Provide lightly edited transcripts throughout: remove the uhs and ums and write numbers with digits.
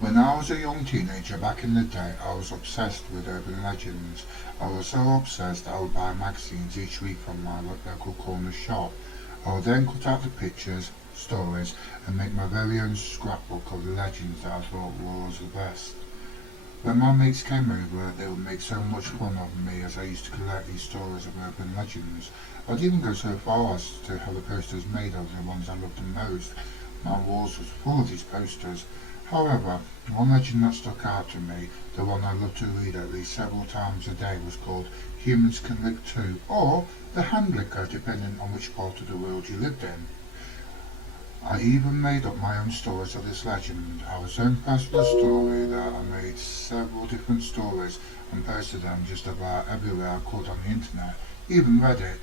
When I was a young teenager back in the day, I was obsessed with urban legends. I was so obsessed I would buy magazines each week from my local corner shop. I would then cut out the pictures, stories, and make my very own scrapbook of the legends that I thought was the best. When my mates came over, they would make so much fun of me as I used to collect these stories of urban legends. I'd even go so far as to have the posters made of the ones I loved the most. My walls was full of these posters. However, one legend that stuck out to me, the one I loved to read at least several times a day, was called Humans Can Lick Too, or The Hand Licker, depending on which part of the world you lived in. I even made up my own stories of this legend. I was so impressed with the story that I made several different stories and posted them just about everywhere I could on the internet, even Reddit.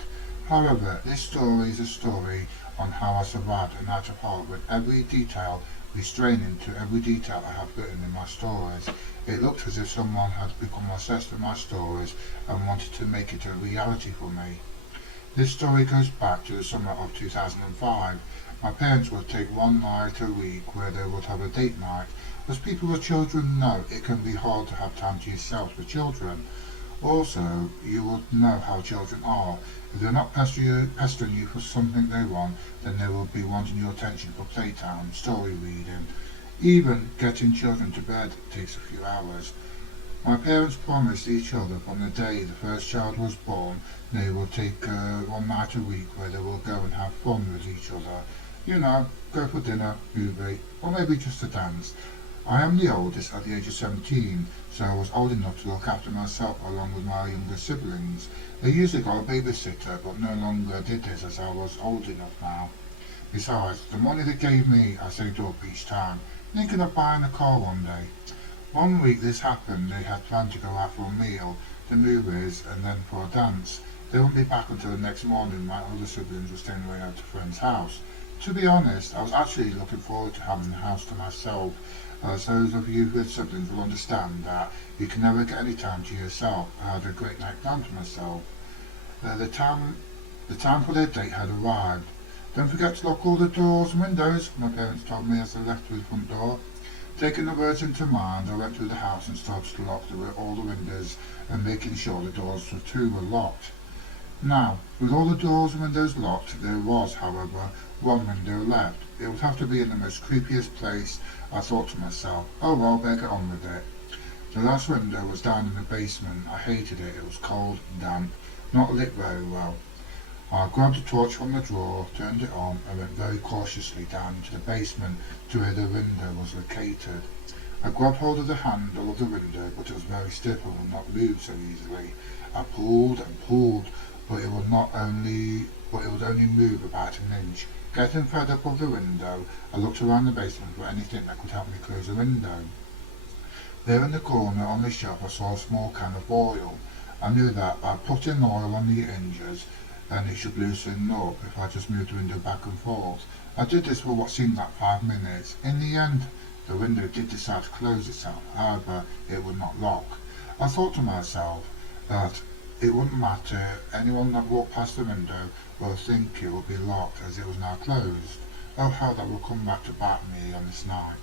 However, this story is a story on how I survived a night of horror with every detail restraining to every detail I have written in my stories. It looked as if someone had become obsessed with my stories and wanted to make it a reality for me. This story goes back to the summer of 2005. My parents would take one night a week where they would have a date night. As people with children know, it can be hard to have time to yourself with children. Also, you will know how children are. If they're not pestering you for something they want, then they will be wanting your attention for playtime, story reading. Even getting children to bed takes a few hours. My parents promised each other from the day the first child was born they will take one night a week where they will go and have fun with each other. You know, go for dinner, movie, or maybe just a dance. I am the oldest at the age of 17, so I was old enough to look after myself along with my younger siblings. They usually got a babysitter, but no longer did this as I was old enough now. Besides, the money they gave me I saved up each time, thinking of buying a car one day. One week this happened, they had planned to go out for a meal, the movies, and then for a dance. They wouldn't be back until the next morning. My older siblings were staying away at a friend's house. To be honest, I was actually looking forward to having the house to myself. As those of you with siblings will understand that you can never get any time to yourself. I had a great night planned for myself. The time for their date had arrived. Don't forget to lock all the doors and windows, my parents told me as I left through the front door. Taking the words into mind, I went through the house and started to lock all the windows and making sure the doors too were locked. Now, with all the doors and windows locked, there was, however, one window left. It would have to be in the most creepiest place. I thought to myself, oh well, better get on with it. The last window was down in the basement. I hated it. It was cold, damp, not lit very well. I grabbed a torch from the drawer, turned it on, and went very cautiously down into the basement to where the window was located. I grabbed hold of the handle of the window, but it was very stiff and would not move so easily. I pulled and pulled, but it would only move about an inch. Getting fed up with the window, I looked around the basement for anything that could help me close the window. There in the corner on the shelf I saw a small can of oil. I knew that by putting oil on the hinges, then it should loosen up if I just moved the window back and forth. I did this for what seemed like 5 minutes. In the end, the window did decide to close itself, however, it would not lock. I thought to myself that it wouldn't matter, anyone that walked past the window will think it would be locked as it was now closed. Oh, how that will come back to bite me on this night.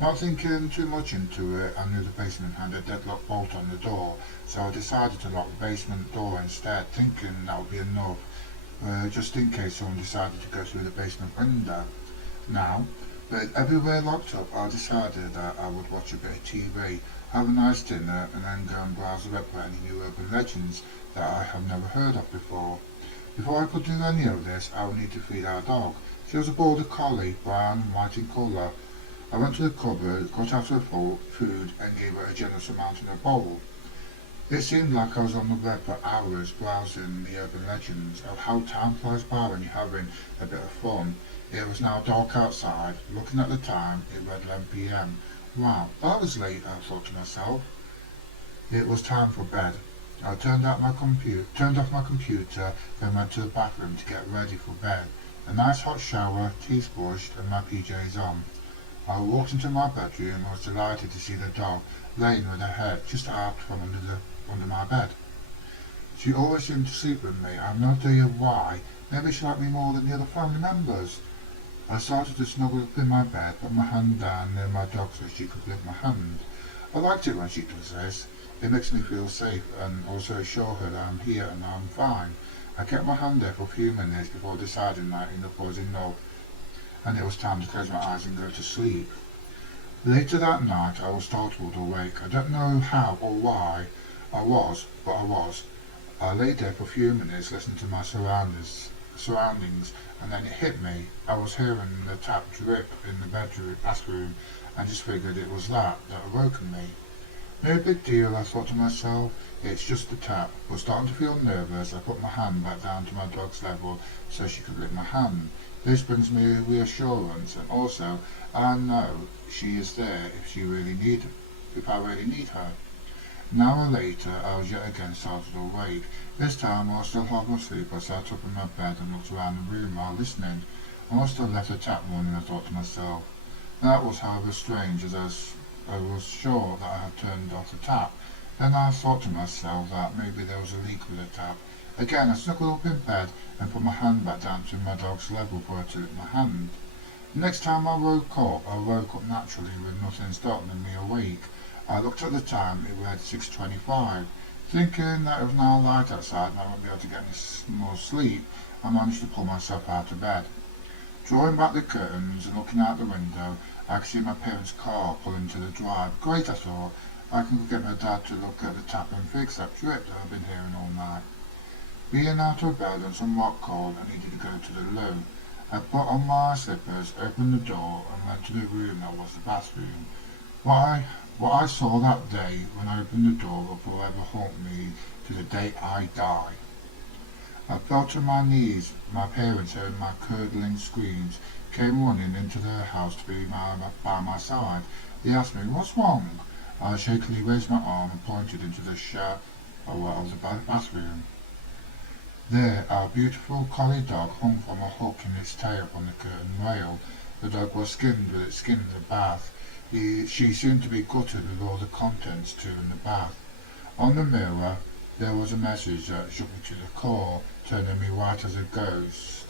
Not thinking too much into it, I knew the basement had a deadlock bolt on the door, so I decided to lock the basement door instead, thinking that would be enough, just in case someone decided to go through the basement window. Now, with everywhere locked up, I decided that I would watch a bit of TV, have a nice dinner, and then go and browse the web for any new urban legends that I have never heard of before. Before I could do any of this, I would need to feed our dog. She was a border collie, brown and white in colour. I went to the cupboard, got out her food, and gave her a generous amount in a bowl. It seemed like I was on the web for hours browsing the urban legends of how time flies by when you're having a bit of fun. It was now dark outside. Looking at the time, it read 11 p.m. Wow, that was late, I thought to myself. It was time for bed. I turned off my computer, then went to the bathroom to get ready for bed. A nice hot shower, teeth brushed, and my PJs on. I walked into my bedroom and was delighted to see the dog laying with her head just out from under my bed. She always seemed to sleep with me. I have no idea why. Maybe she liked me more than the other family members. I started to snuggle up in my bed, put my hand down near my dog so she could lick my hand. I liked it when she does this. It makes me feel safe and also assure her that I'm here and I'm fine. I kept my hand there for a few minutes before deciding that enough was enough and it was time to close my eyes and go to sleep. Later that night I was startled awake. I don't know how or why I was, but I was. I lay there for a few minutes listening to my surroundings, and then it hit me. I was hearing the tap drip in the bathroom, and just figured it was that awoke me. No big deal, I thought to myself. It's just the tap. I was starting to feel nervous. I put my hand back down to my dog's level so she could lick my hand. This brings me reassurance, and also I know she is there if I really need her. An hour later, I was yet again startled awake. This time I was still half asleep. I sat up in my bed and looked around the room while listening. I must have left the tap running, I thought to myself. That was however strange, as I was sure that I had turned off the tap. Then I thought to myself that maybe there was a leak with the tap. Again, I snuggled up in bed and put my hand back down to my dog's level for her to lick my hand. The next time I woke up naturally with nothing startling me awake. I looked at the time, it read 6:25. Thinking that it was now light outside and I wouldn't be able to get any more sleep, I managed to pull myself out of bed. Drawing back the curtains and looking out the window, I could see my parents' car pull into the drive. Great, I thought. I can get my dad to look at the tap and fix that drip that I've been hearing all night. Being out of bed and somewhat cold, I needed to go to the loo. I put on my slippers, opened the door, and went to the room that was the bathroom. What I saw that day when I opened the door will forever haunt me to the day I die. I fell to my knees. My parents, hearing my curdling screams, came running into their house to be by my side. They asked me, "What's wrong?" I shakily raised my arm and pointed into the shower of the bathroom. There, our beautiful collie dog hung from a hook in its tail from the curtain rail. The dog was skinned with its skin in the bath. She seemed to be gutted with all the contents too in the bath. On the mirror, there was a message that shook me to the core, turning me white as a ghost.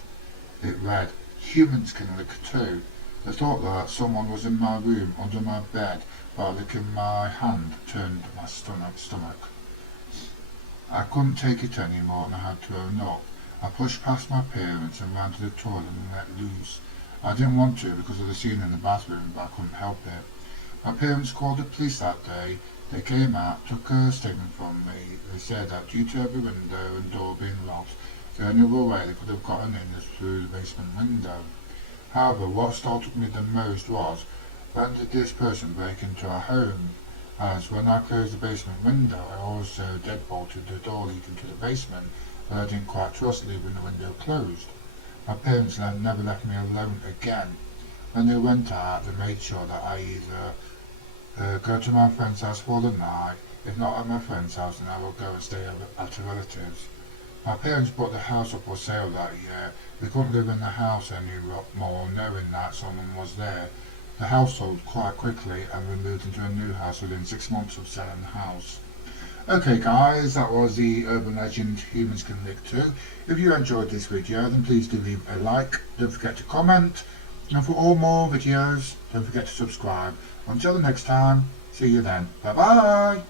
It read, "Humans can lick too." The thought that someone was in my room under my bed while licking my hand turned my stomach. I couldn't take it anymore and I had to own up. I pushed past my parents and ran to the toilet and let loose. I didn't want to because of the scene in the bathroom, but I couldn't help it. My parents called the police that day. They came out, took a statement from me. They said that due to every window and door being locked, the only way they could have gotten in is through the basement window. However, what startled me the most was, when did this person break into our home? As when I closed the basement window, I also deadbolted the door leading to the basement, but I didn't quite trust leaving the window closed. My parents never left me alone again. When they went out, they made sure that I either go to my friend's house for the night. If not at my friend's house, then I will go and stay at a relative's. My parents bought the house up for sale that year. We couldn't live in the house anymore, knowing that someone was there. The house sold quite quickly, and we moved into a new house within 6 months of selling the house. Okay guys, that was the urban legend Humans Can Lick Too. If you enjoyed this video, then please do leave a like, don't forget to comment, and for all more videos, don't forget to subscribe. Until the next time, see you then. Bye bye!